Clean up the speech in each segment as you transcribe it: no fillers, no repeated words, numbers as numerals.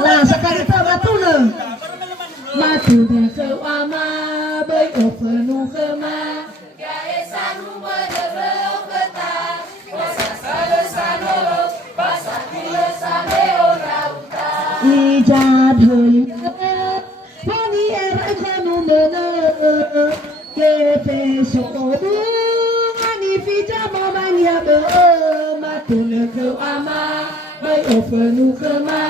Là sekali terbatuna Matuna ke ama Bai ofenu ke ma Ijad hơi Wani erai khanu mena Ke pe so du Ani fija mama nia be Matuna ke ama Bai ofenu ke ma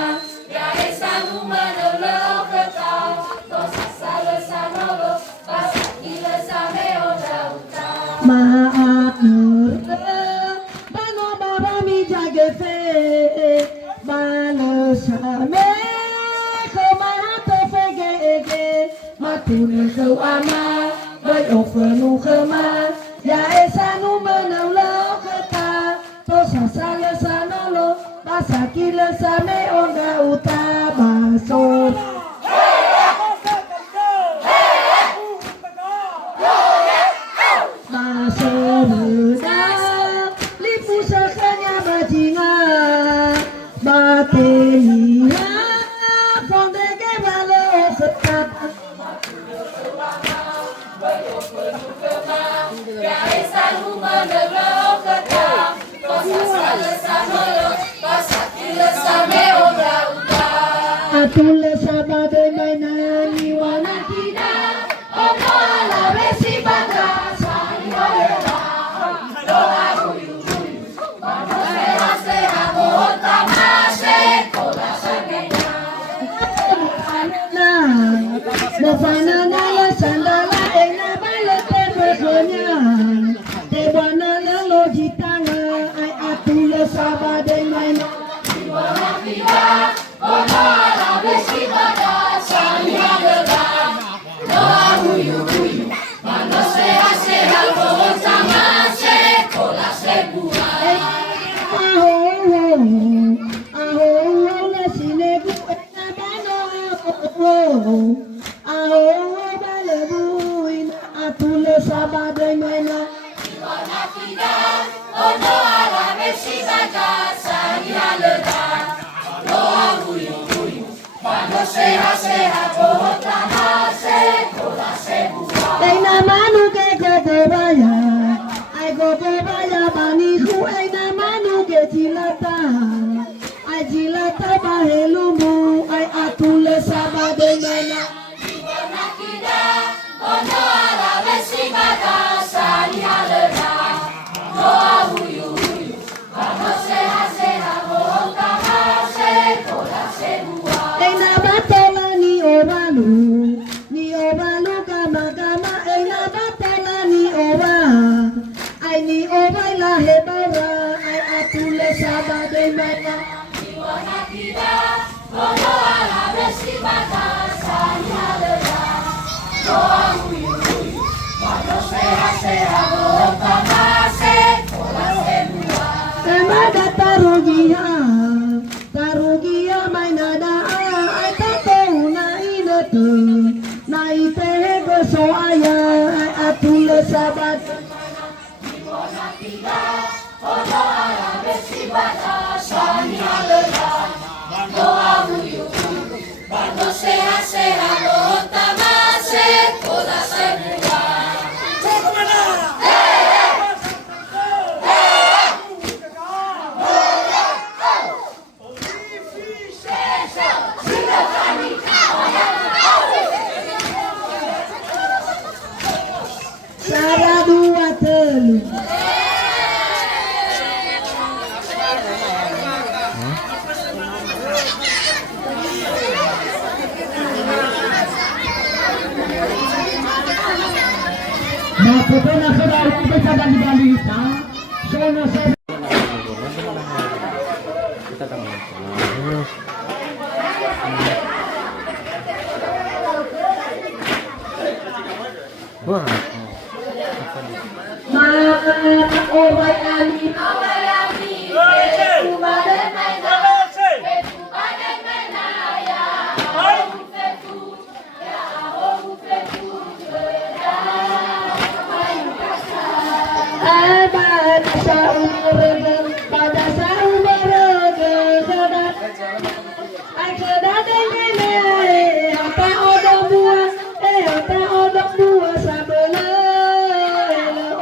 Bano barami jagefe Balo same Kemahato fegege Matuna ke ama Bai ofenu ke ma Ya esanu menau lo keta Tosa sale sanolo Basakile same onda uta baso Baso muda Lipu sekanya bajinga Batenia Fondege balo keta Atule sabade mainani wana kida Ono ala besi banga sani olera Doa huyu huyu Mano seha seha Bota mashe Kola sagenya Mofana na la sandala Ena bale te pekonya Te wana la lojitanga Ay atule sabade mainani wana kida Ono ala besi banga sani olera Doa huyu huyu Mano seha seha Bota mashe Kola segura Sabade mena Iwana kida Ono ala besi banga sani olera Doa huyu huyu Mano seha seha Bota mashe Kola segura Eina manu ke gogobaya Ay gogobaya baniku Eina manu ke jilata Ay jilata bahelumu Ay atule sabade mena Iwana kida Ono ala besi banga sani olera Doa huyu huyu Mano seha seha Bota mashe Kola segura Eina batela ni obalu gama gama Eina batela ni oba Ay ni oba la hebara Ay atule sabade mena Iwana kida Ono ala besi banga sani olera Doa huyu huyu Mano seha seha Bota mashe Kola segura Emada tarugia mainada Ay tatou na inatu Na itehe goso aya Ay atule sabat Iwana kida Ono ala besi banga sani olera Doa huyu huyu Mano seha seha Bota mashe Kola segura Sara dua telu Mapotona saudara bisa dan dibalita Sono sono Kita tangan. Wah. Ai kedadengene apa odong buah apa odong buah sabeuleuh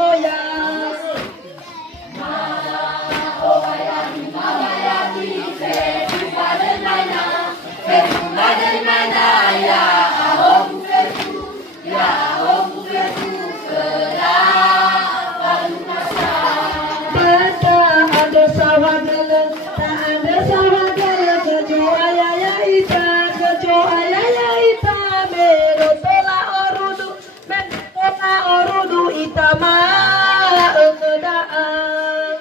oya Bata ada sawah gele tak ada sawah gele kejo ayaya ita mero tola orudu ita ma engedaan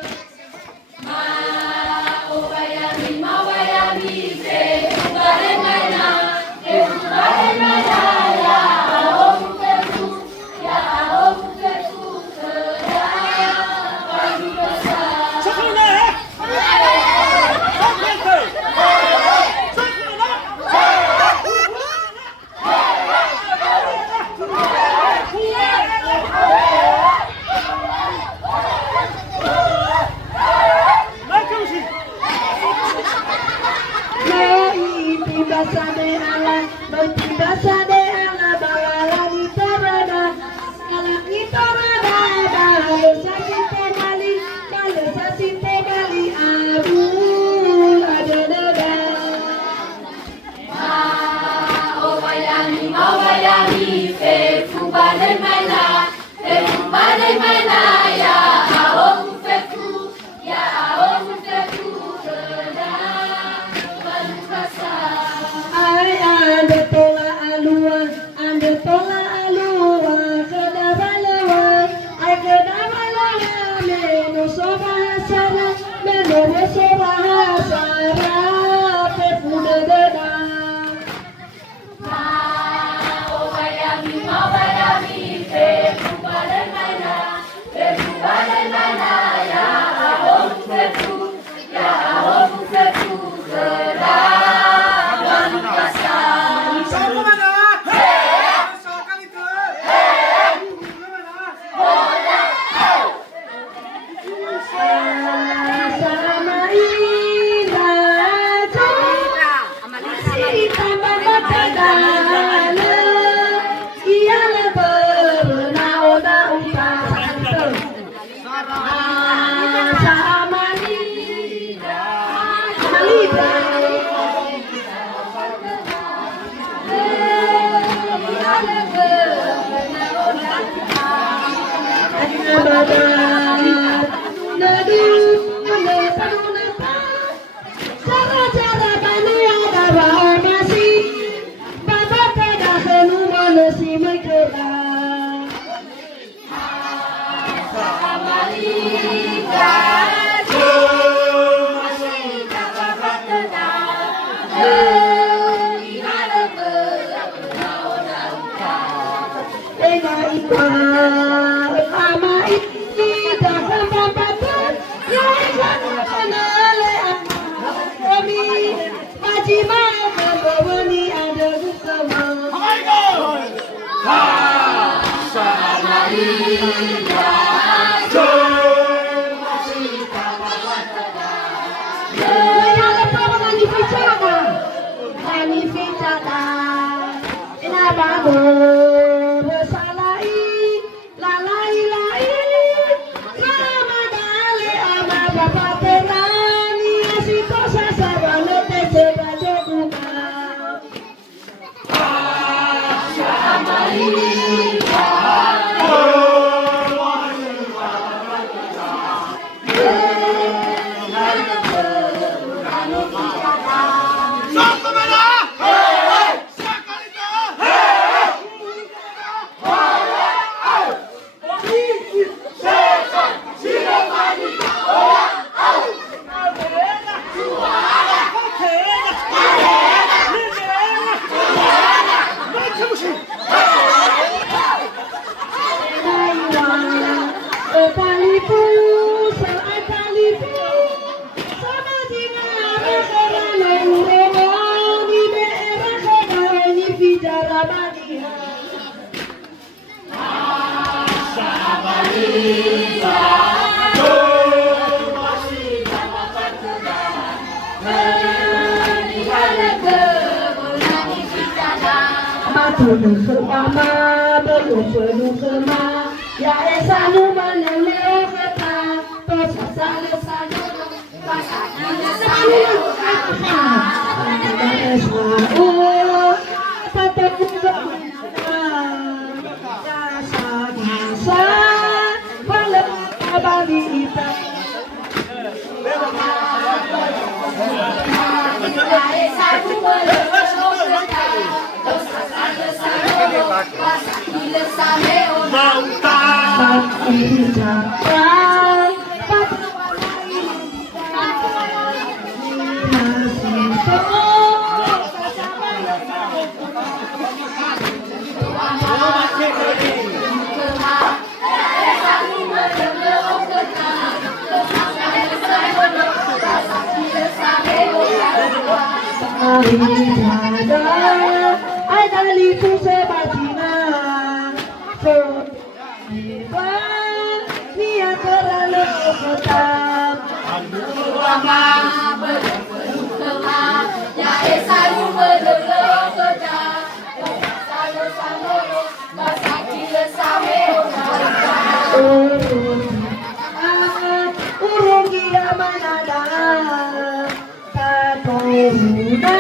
tulung selama belum penuh sema ya esa nu meneleh kata tos sale sale pasakile sale kata esa kata juga jasa balap abadi ita ada litu sebatina so diva nia terlalu ketam Lama berlama ya esa berlama ketam salo salo pasakile same urung dia manada katona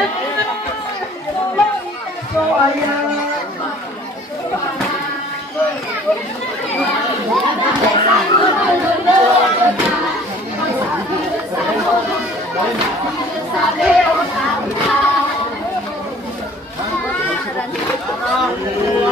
soaya Sabe